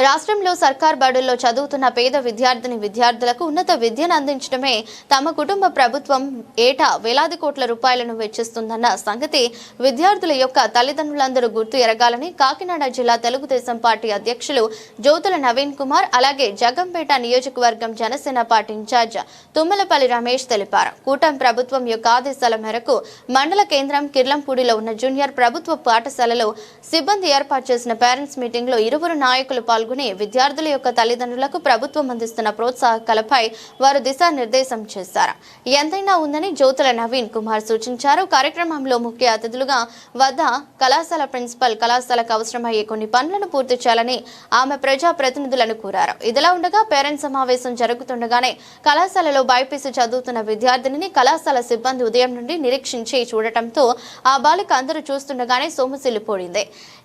రాష్ట్రంలో సర్కార్ బడుల్లో చదువుతున్న పేద విద్యార్థులకు ఉన్నత విద్యను అందించడమే తమ కుటుంబ ప్రభుత్వం ఏటా వేలాది కోట్ల రూపాయలను వెచ్చిస్తుందన్న సంగతి విద్యార్థుల యొక్క తల్లిదండ్రులందరూ గుర్తు ఎరగాలని కాకినాడ జిల్లా తెలుగుదేశం పార్టీ అధ్యక్షులు జ్యోతుల నవీన్ కుమార్ అలాగే జగంపేట నియోజకవర్గం జనసేన పార్టీ ఇన్ఛార్జ్ తుమ్మలపల్లి రమేష్ తెలిపారు. కూటమి ప్రభుత్వం యొక్క ఆదేశాల మేరకు మండల కేంద్రం కిర్లంపూడిలో ఉన్న జూనియర్ ప్రభుత్వ పాఠశాలలో సిబ్బంది ఏర్పాటు చేసిన పేరెంట్స్ మీటింగ్ లో ఇరువురు నాయకులు పాల్గొని విద్యార్థుల యొక్క తల్లిదండ్రులకు ప్రభుత్వం అందిస్తున్న ప్రోత్సాహకాలపై వారు దిశానిర్దేశం చేశారు. ఎంతైనా ఉందని జ్యోతుల నవీన్ కుమార్ సూచించారు. కార్యక్రమంలో ముఖ్య అతిథులుగా వద్ద కళాశాల ప్రిన్సిపల్ కళాశాలకు అవసరమయ్యే కొన్ని పనులను పూర్తి చేయాలని ఆమె ప్రజా ప్రతినిధులను కోరారు. ఇదిలా ఉండగా పేరెంట్స్ సమావేశం జరుగుతుండగానే కళాశాలలో బైపీసీ చదువుతున్న విద్యార్థినిని కళాశాల సిబ్బంది ఉదయం నుండి నిరీక్షించి చూడటంతో ఆ బాలిక అందరూ చూస్తుండగానే సొమ్ముసిల్లిపోయింది.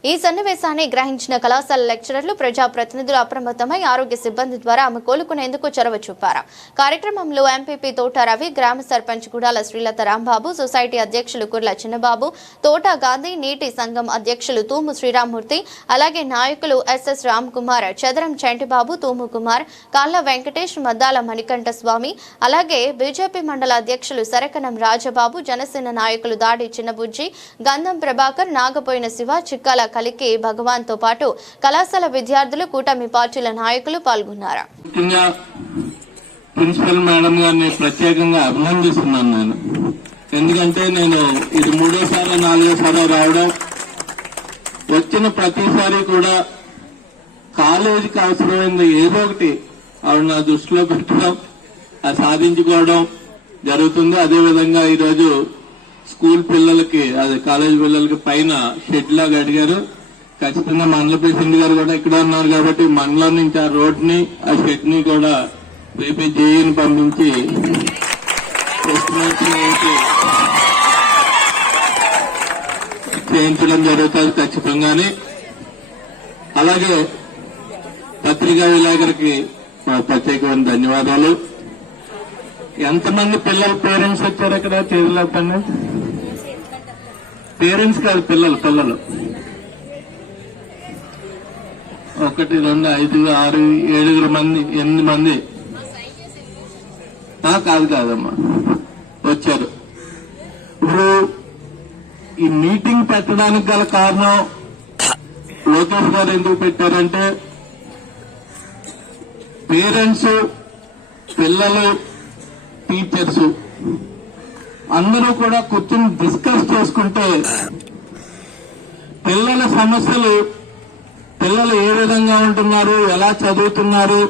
ఈ సన్నివేశాన్ని గ్రహించిన కళాశాల లెక్చరర్లు ప్రజా ప్రతినిధులు అప్రమత్తమై ఆరోగ్య సిబ్బంది ద్వారా ఆమె కోలుకునేందుకు చొరవ చూపారు. కార్యక్రమంలో ఎంపీపీ తోట రవి, గ్రామ సర్పంచ్ గుడాల శ్రీలత రాంబాబు, సొసైటీ అధ్యక్షులు కుర్ల చిన్నబాబు, తోట గాంధీ, నీటి సంఘం అధ్యక్షులు తూము శ్రీరామ్మూర్తి, అలాగే నాయకులు ఎస్ఎస్ రామ్ కుమార్, చదరం చంటిబాబు, తూము కుమార్, కాళ్ళ వెంకటేష్, మద్దాల మణికంఠ స్వామి, అలాగే బీజేపీ మండల అధ్యక్షులు సరకనం రాజబాబు, జనసేన నాయకులు దాడి చిన్నబుజ్జి, గంధం ప్రభాకర్, నాగపోయిన శివ, చిక్కాల కలికి భగవాన్ తో పాటు కళాశాల విద్యార్థులు, కూటమి పార్టీల నాయకులు పాల్గొన్నారు. ప్రిన్సిపల్ మేడం గారిని ప్రత్యేకంగా అభినందిస్తున్నాను నేను. ఎందుకంటే నేను ఇది 3వ 4వ రావడం, వచ్చిన ప్రతిసారి కూడా కాలేజీకి అవసరమైంది ఏదో ఒకటి ఆవిడ నా దృష్టిలో పెట్టడం, అది సాధించుకోవడం జరుగుతుంది. అదేవిధంగా ఈరోజు స్కూల్ పిల్లలకి, అదే కాలేజ్ పిల్లలకి పైన షెడ్ లాగా అడిగారు. ఖచ్చితంగా మండల ప్రెసిడెంట్ గారు కూడా ఇక్కడ ఉన్నారు కాబట్టి మండలం నుంచి ఆ రోడ్ ని, ఆ షెడ్ ని కూడా రేపే జేఈని పంపించి చేయించడం జరుగుతుంది ఖచ్చితంగానే. అలాగే పత్రికా విలేకరికి ప్రత్యేకమైన ధన్యవాదాలు. ఎంతమంది పిల్లలు పేరెంట్స్ వచ్చారు అక్కడ చేతులెత్తండి. పేరెంట్స్ కాదు, పిల్లలు 1 2 5 6 7 మంది 8 మంది కాదమ్మా వచ్చారు. ఇప్పుడు ఈ మీటింగ్ పెట్టడానికి గల కారణం లోకేష్ గారు ఎందుకు పెట్టారంటే, పేరెంట్స్, పిల్లలు, టీచర్స్ అందరూ కూడా కూర్చొని డిస్కస్ చేసుకుంటే పిల్లల సమస్యలు, పిల్లలు ఏ విధంగా ఉంటున్నారు, ఎలా చదువుతున్నారు,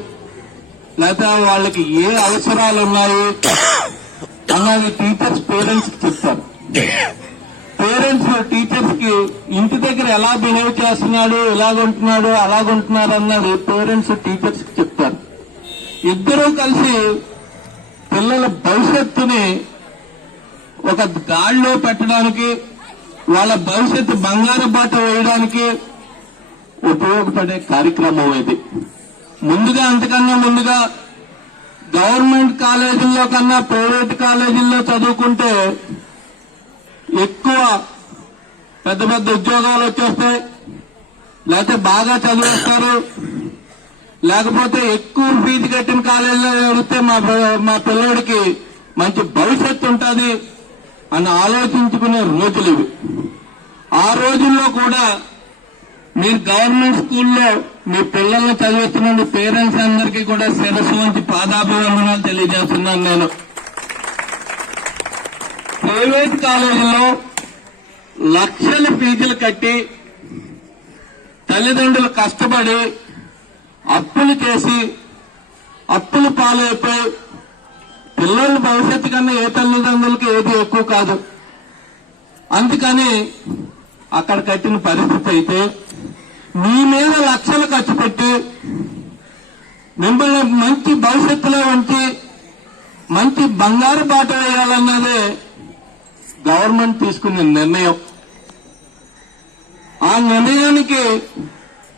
లేదా వాళ్ళకి ఏ అవసరాలు ఉన్నాయి అన్నది టీచర్స్ పేరెంట్స్ కి చెప్తారు. పేరెంట్స్ టీచర్స్ కి ఇంటి దగ్గర ఎలా బిహేవ్ చేస్తున్నాడు, ఎలాగుంటున్నాడు, అలాగుంటున్నారు అన్నది పేరెంట్స్ టీచర్స్ కి చెప్తారు. ఇద్దరూ కలిసి పిల్లల భవిష్యత్తుని ఒక గాడిలో పెట్టడానికి, వాళ్ళ భవిష్యత్తు బంగారు బాట వేయడానికి ఉపయోగపడే కార్యక్రమం ఇది. అంతకన్నా ముందుగా గవర్నమెంట్ కాలేజీల్లో కన్నా ప్రైవేట్ కాలేజీల్లో చదువుకుంటే ఎక్కువ పెద్ద పెద్ద ఉద్యోగాలు వచ్చేస్తాయి, లేకపోతే బాగా చదివేస్తారు, లేకపోతే ఎక్కువ ఫీజు కట్టిన కాలేజీలో చదివితే మా పిల్లడికి మంచి భవిష్యత్తు ఉంటుంది అని ఆలోచించుకునే రోజులు ఇవి. ఆ రోజుల్లో కూడా మీరు గవర్నమెంట్ స్కూల్లో మీ పిల్లల్ని చదివిస్తున్న పేరెంట్స్ అందరికీ కూడా శిరస్సు వంచి పాదాభివందనాలు తెలియజేస్తున్నాను. నేను ప్రైవేట్ కాలేజీలో లక్షల ఫీజులు కట్టి తల్లిదండ్రులు కష్టపడి అప్పులు చేసి అప్పులు పాలైపోయి పిల్లల భవిష్యత్తు కన్నా ఏ తల్లిదండ్రులకి ఏది ఎక్కువ కాదు. అందుకని అక్కడ కట్టిన పరిస్థితి అయితే మీ మీద లక్షలు ఖర్చు పెట్టి మిమ్మల్ని మంచి భవిష్యత్తులో ఉంచి మంచి బంగారు బాట వేయాలన్నదే గవర్నమెంట్ తీసుకున్న నిర్ణయం. ఆ నిర్ణయానికి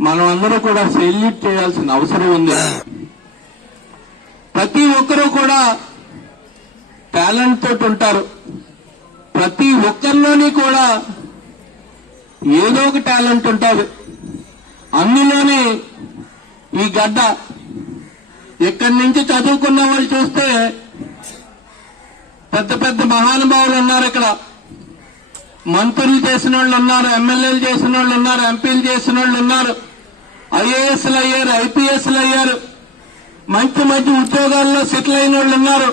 మనం అందరూ కూడా సెల్యూట్ చేయాల్సిన అవసరం ఉంది. ప్రతి ఒక్కరూ కూడా టాలెంట్ తోటి ఉంటారు. ప్రతి ఒక్కరిలోని కూడా ఏదో ఒక టాలెంట్ ఉంటుంది. అందులోనే ఈ గడ్డ. ఇక్కడి నుంచి చదువుకున్న వాళ్ళు చూస్తే పెద్ద పెద్ద మహానుభావులు ఉన్నారు. ఇక్కడ మంత్రులు చేసిన వాళ్ళు ఉన్నారు, ఎమ్మెల్యేలు చేసిన వాళ్ళు ఉన్నారు, ఎంపీలు చేసిన వాళ్ళు ఉన్నారు, ఐఏఎస్లు అయ్యారు, ఐపీఎస్లు అయ్యారు, మంచి మంచి ఉద్యోగాల్లో సెటిల్ అయిన వాళ్ళు ఉన్నారు.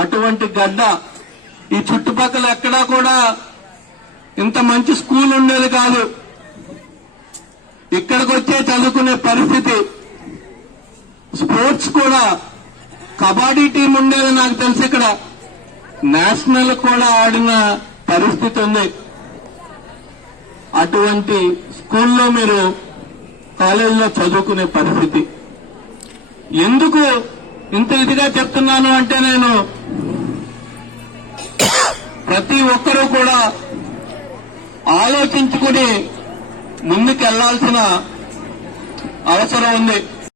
అటువంటి గడ్డ. ఈ చుట్టుపక్కల ఎక్కడా కూడా ఇంత మంచి స్కూల్ ఉండేది కాదు. ఇక్కడికి వచ్చే చదువుకునే పరిస్థితి. స్పోర్ట్స్ కూడా కబడ్డీ టీం ఉండేది నాకు తెలిసి. ఇక్కడ నేషనల్ కూడా ఆడిన పరిస్థితి ఉంది. అటువంటి స్కూల్లో మీరు కాలేజీలో చదువుకునే పరిస్థితి. ఎందుకు ఇంత ఇదిగా చెప్తున్నాను అంటే, నేను ప్రతి ఒక్కరూ కూడా ఆలోచించుకుని ముందుకెళ్లాల్సిన అవసరం ఉంది.